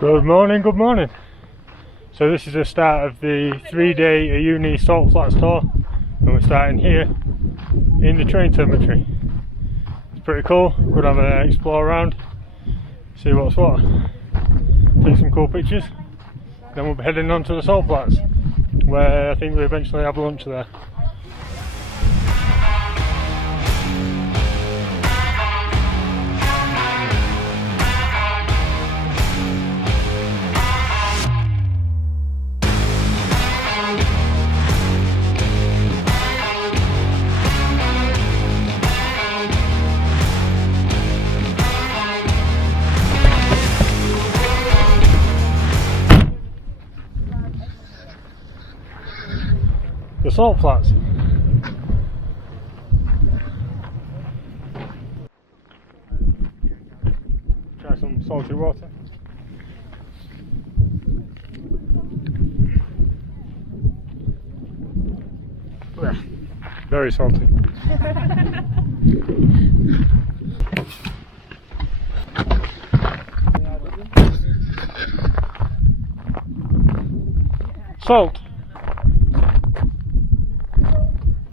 Good morning, good morning. So this is the start of the 3-day Uyuni Salt Flats tour, and we're starting here in the train cemetery. It's pretty cool. We're going to have an explore around, see what's what, take some cool pictures, then we'll be heading on to the Salt Flats, where I think we eventually have lunch there. The Salt Flats. Try some salty water. Very salty. Salt.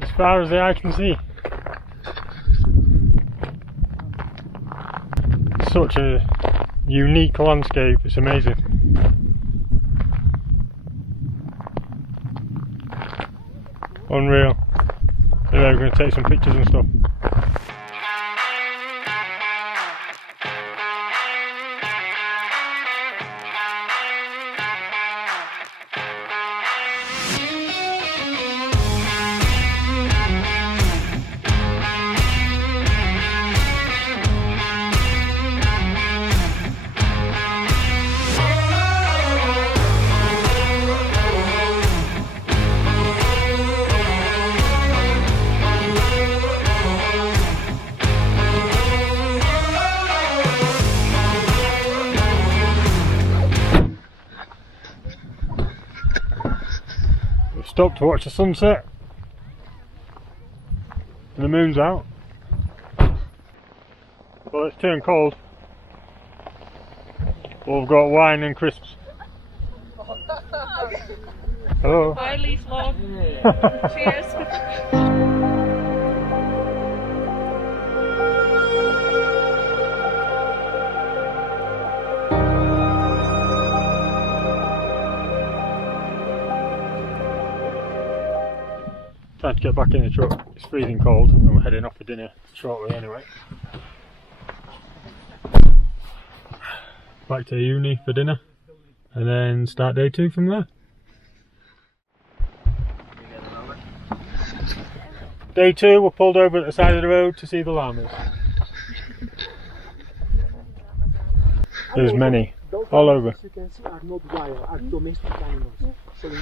As far as the eye can see. Such a unique landscape, it's amazing. Unreal. Anyway, we're going to take some pictures and stuff. Stopped to watch the sunset, and the moon's out. Well, it's turned cold, but we've got wine and crisps. Hello. Hi, Vlog12. Cheers. Time to get back in the truck. It's freezing cold and we're heading off for dinner shortly anyway. Back to Uyuni for dinner and then start day 2 from there. Day 2, we're pulled over at the side of the road to see the llamas. There's many, all over. As you can see, are not wild, are domestic animals. So we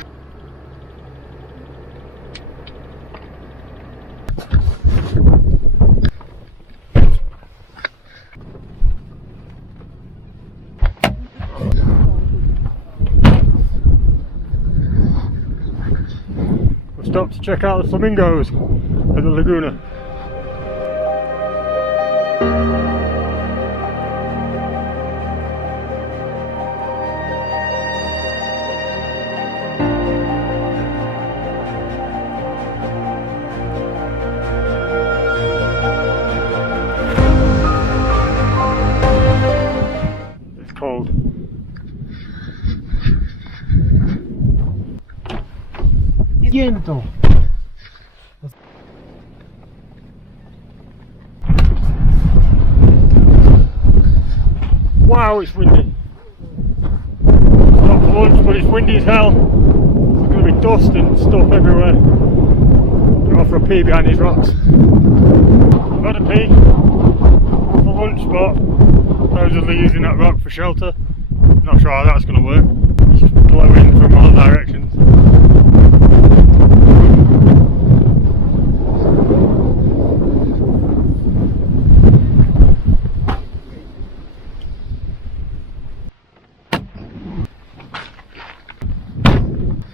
stopped to check out the flamingos at the Laguna. Cold. viento. Wow, it's windy. It's not for lunch, but it's windy as hell. There's going to be dust and stuff everywhere. Go off for a pee behind these rocks. I've had a pee for lunch, but I was just using that rock for shelter. Not sure how that's going to work. It's just blowing from all directions.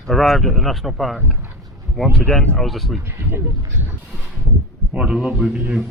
Arrived at the national park. Once again, I was asleep. What a lovely view.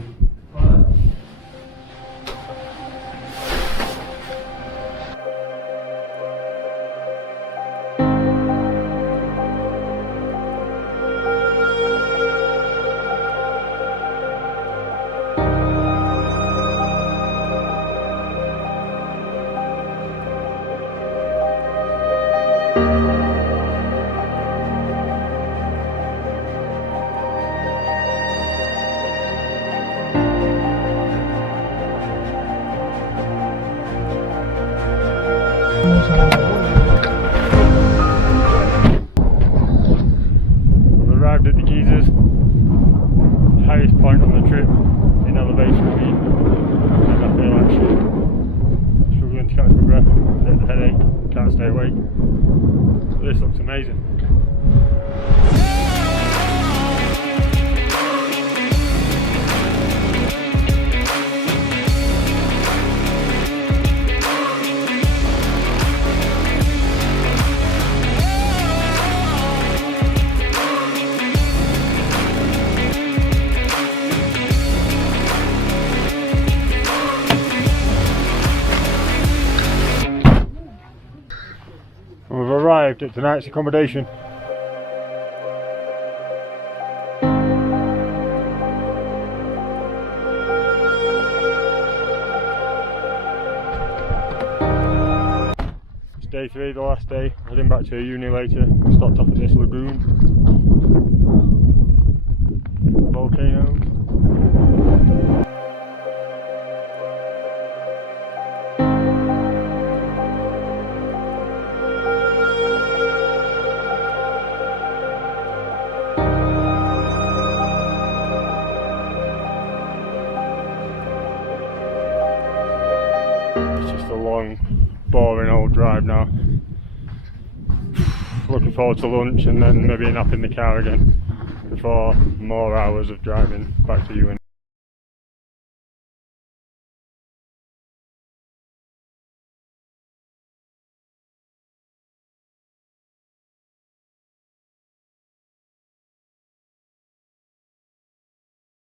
We've arrived at the geysers, highest point on the trip in elevation for me, and I feel like shit. Struggling to catch my breath, get the headache, can't stay awake. But this looks amazing. And we've arrived at tonight's accommodation. It's day 3, the last day. Heading back to Uyuni later. We stopped off at this lagoon. Volcanoes. It's just a long, boring old drive now. Looking forward to lunch and then maybe a nap in the car again before more hours of driving back to Uyuni.